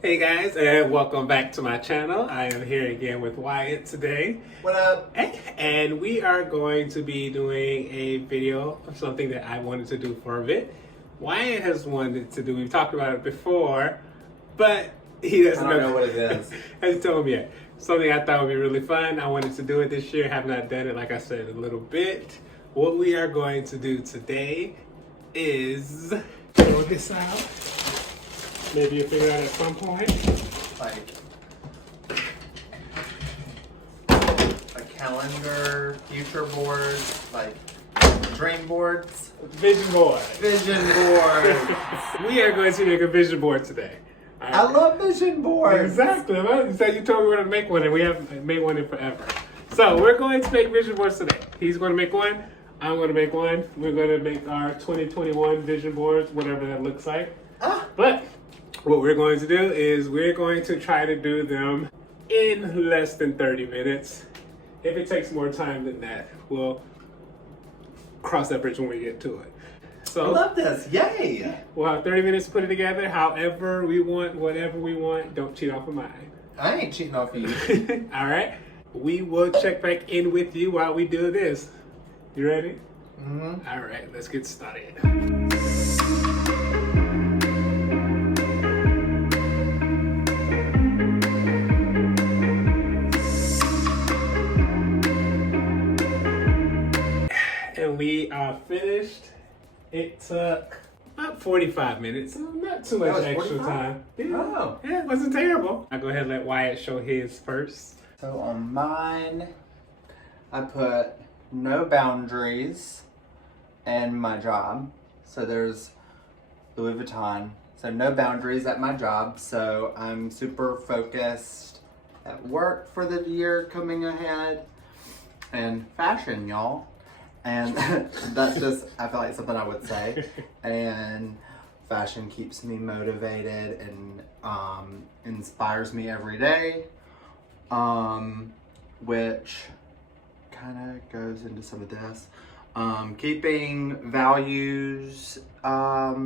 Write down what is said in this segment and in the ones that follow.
Hey guys, and welcome back to my channel. I am here again with Wyatt today. What up? And we are going to be doing a video of something that I wanted to do for a bit. Wyatt has wanted to do, we've talked about it before, but he doesn't know what it is. hasn't told me yet. Something I thought would be really fun. I wanted to do it this year, have not done it, like I said, a little bit. What we are going to do today is throw this out. Maybe you'll figure out at some point. Like a calendar, future board, like dream boards. Vision board. Vision board. We are going to make a vision board today. All I right. love vision boards. Exactly. You said you told me we're going to make one, and we haven't made one in forever. So we're going to make vision boards today. He's going to make one. I'm going to make one. We're going to make our 2021 vision boards, whatever that looks like. But what we're going to do is we're going to try to do them in less than 30 minutes. If it takes more time than that, we'll cross that bridge when we get to it. I So love this. Yay. we'll have 30 minutes to put it together however we want, whatever we want. Don't cheat off of mine. I ain't cheating off of you. All right? We will check back in with you while we do this. You ready? Mm-hmm. All right, let's get started. And we are finished. It took about 45 minutes, so not too much was extra 45? time. Yeah. Oh. Yeah, it wasn't terrible. I'll go ahead and let Wyatt show his first. So on mine, I put no boundaries and my job. So there's Louis Vuitton. So no boundaries at my job. So I'm super focused at work for the year coming ahead and fashion, y'all. And that's just, I feel like something I would say. And fashion keeps me motivated and inspires me every day. Which kind of goes into some of this. Keeping values, our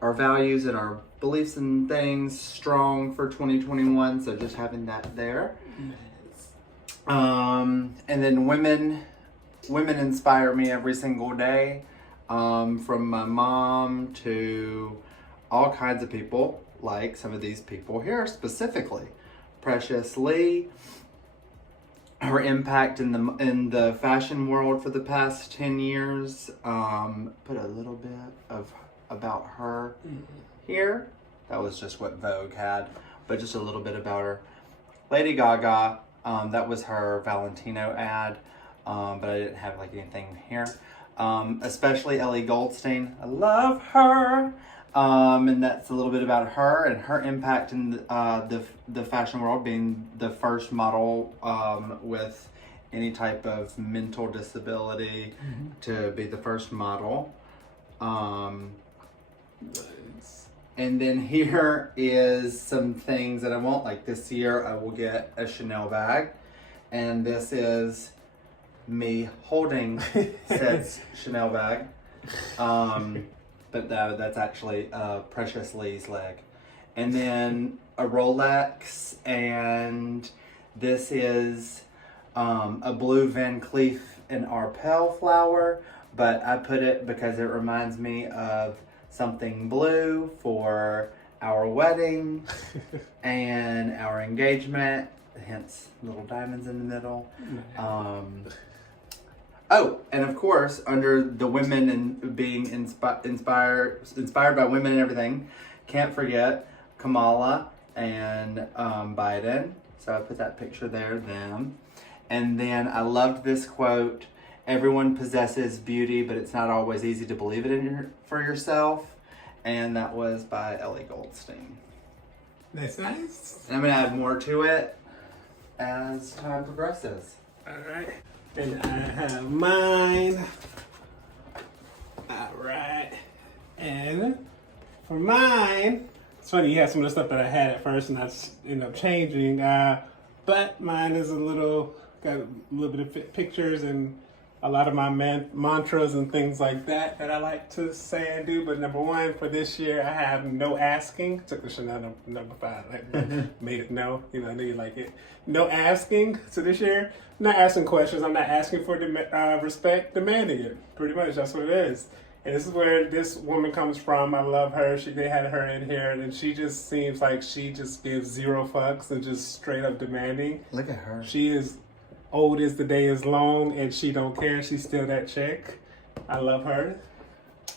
values and our beliefs and things strong for 2021. So just having that there. And then women inspire me every single day. From my mom to all kinds of people, like some of these people here specifically. Precious Lee, her impact in the fashion world for the past 10 years. Put a little bit of about her here. That was just what Vogue had, but just a little bit about her. Lady Gaga, that was her Valentino ad, but I didn't have like anything here. Especially Ellie Goldstein. I love her. And that's a little bit about her and her impact in the fashion world, being the first model with any type of mental disability to be the first model. And then here is some things that I want. Like this year I will get a Chanel bag. And this is me holding said Chanel bag. But that's actually Precious Lee's leg. And then a Rolex, and this is a blue Van Cleef and Arpels flower, but I put it because it reminds me of something blue for our wedding and our engagement, hence little diamonds in the middle. Oh, and of course, under the women and being inspired by women and everything, can't forget Kamala and Biden. So I put that picture there, them. And then I loved this quote: "Everyone possesses beauty, but it's not always easy to believe it for yourself." And that was by Ellie Goldstein. That's nice. And I'm gonna add more to it as time progresses. All right. And I have mine. All right. And for mine, it's funny, you had some of the stuff that I had at first and I ended up changing. But mine is got a little bit of pictures and a lot of my mantras and things like that I like to say and do. But number one for this year, I have no asking. Took the Chanel number 5, like, made it no. You know, I knew you like it. No asking. So this year, I'm not asking questions. I'm not asking for respect, demanding it. Pretty much, that's what it is. And this is where this woman comes from. I love her. They had her in here, and she just seems like she just gives 0 fucks and just straight up demanding. Look at her. She is old as the day is long, and she don't care. She's still that chick. I love her.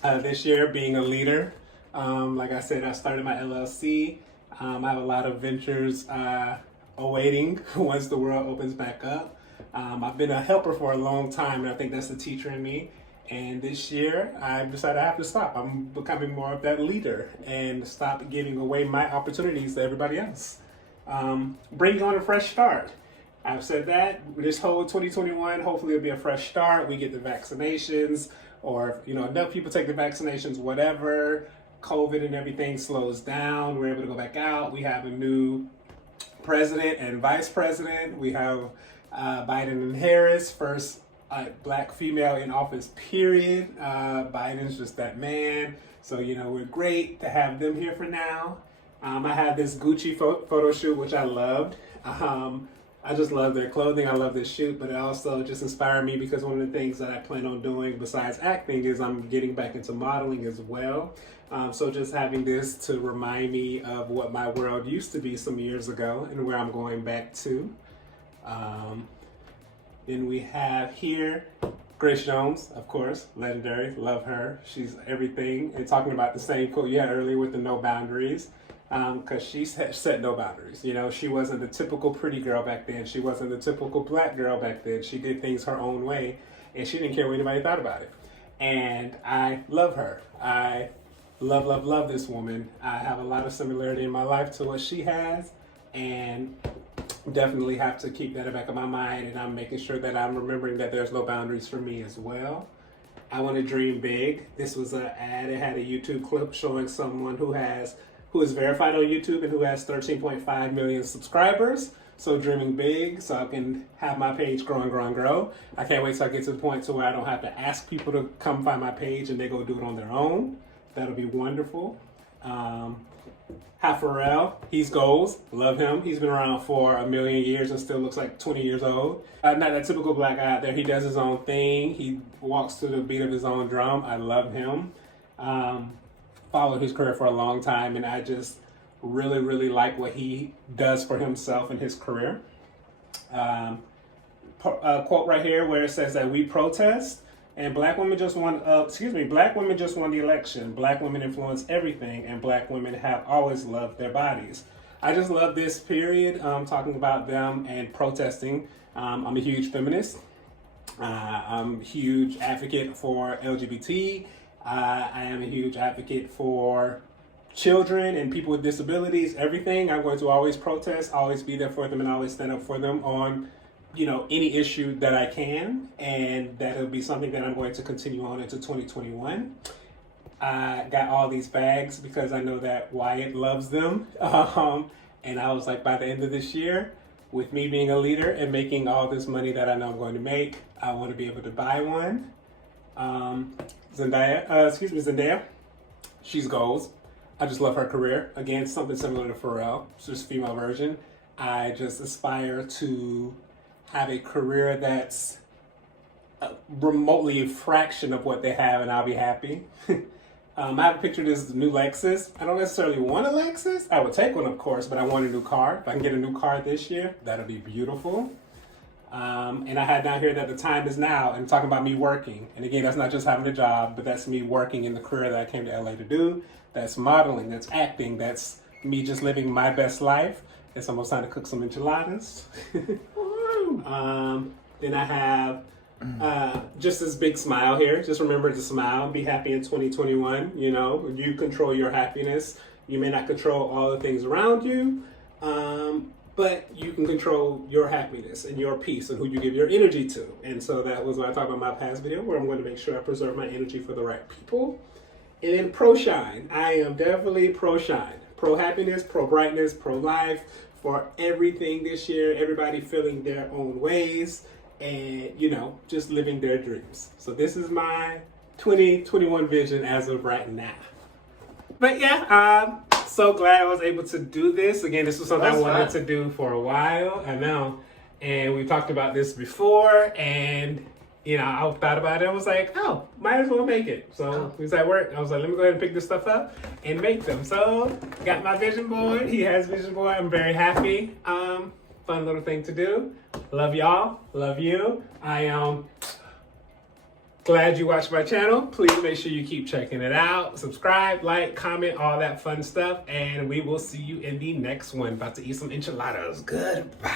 This year, being a leader, like I said, I started my LLC. I have a lot of ventures awaiting once the world opens back up. I've been a helper for a long time, and I think that's the teacher in me. And this year, I've decided I have to stop. I'm becoming more of that leader and stop giving away my opportunities to everybody else. Bring on a fresh start. I've said that this whole 2021, hopefully it'll be a fresh start. We get the vaccinations, or enough people take the vaccinations, whatever. COVID and everything slows down. We're able to go back out. We have a new president and vice president. We have Biden and Harris, first black female in office, period. Biden's just that man. So, we're great to have them here for now. I had this Gucci photo shoot, which I loved. I just love their clothing. I love this shoot, but it also just inspired me because one of the things that I plan on doing besides acting is I'm getting back into modeling as well. So just having this to remind me of what my world used to be some years ago and where I'm going back to. Then we have here Grace Jones, of course, legendary, love her. She's everything. And talking about the same quote you had earlier with the no boundaries. Because she set no boundaries. She wasn't the typical pretty girl back then. She wasn't the typical black girl back then. She did things her own way, and she didn't care what anybody thought about it. And I love her. I love this woman. I have a lot of similarity in my life to what she has, and definitely have to keep that in the back of my mind, and I'm making sure that I'm remembering that there's no boundaries for me as well. I want to dream big. This was an ad. It had a YouTube clip showing someone who is verified on YouTube and who has 13.5 million subscribers. So dreaming big so I can have my page grow and grow and grow. I can't wait till I get to the point to where I don't have to ask people to come find my page and they go do it on their own. That'll be wonderful. Pharrell, he's goals. Love him. He's been around for a million years and still looks like 20 years old. Not that typical black guy out there. He does his own thing. He walks to the beat of his own drum. I love him. Followed his career for a long time, and I just really, really like what he does for himself in his career. A quote right here where it says that we protest, and black women just won the election. Black women influence everything, and black women have always loved their bodies. I just love this period, talking about them and protesting. I'm a huge feminist. I'm a huge advocate for LGBT. I am a huge advocate for children and people with disabilities, everything. I'm going to always protest, always be there for them, and always stand up for them on, any issue that I can. And that'll be something that I'm going to continue on into 2021. I got all these bags because I know that Wyatt loves them. And I was like, by the end of this year, with me being a leader and making all this money that I know I'm going to make, I want to be able to buy one. Zendaya, she's goals. I just love her career. Again, something similar to Pharrell. It's just a female version. I just aspire to have a career that's remotely a fraction of what they have, and I'll be happy. I have a picture of this new Lexus. I don't necessarily want a Lexus. I would take one, of course, but I want a new car. If I can get a new car this year, that'll be beautiful. And I had down here that the time is now, and talking about me working. And again, that's not just having a job, but that's me working in the career that I came to LA to do. That's modeling, that's acting, that's me just living my best life. It's almost time to cook some enchiladas. Then I have just this big smile here. Just remember to smile, be happy in 2021. You control your happiness. You may not control all the things around you, but you can control your happiness and your peace and who you give your energy to. And so that was what I talked about in my past video, where I'm going to make sure I preserve my energy for the right people. And then pro-shine. I am definitely pro-shine. Pro-happiness, pro-brightness, pro-life, for everything this year. Everybody feeling their own ways. and, you know, just living their dreams. So this is my 2021 vision as of right now. But yeah, I'm so glad I was able to do this. Again, this was something I wanted to do for a while. I know. And we talked about this before, and you know, I thought about it. I was like, oh, might as well make it. So we was at work. I was like, let me go ahead and pick this stuff up and make them. So got my vision board. He has vision board. I'm very happy. Fun little thing to do. Love y'all. Love you. I am glad you watched my channel. Please make sure you keep checking it out. Subscribe, like, comment, all that fun stuff. And we will see you in the next one. About to eat some enchiladas. Goodbye.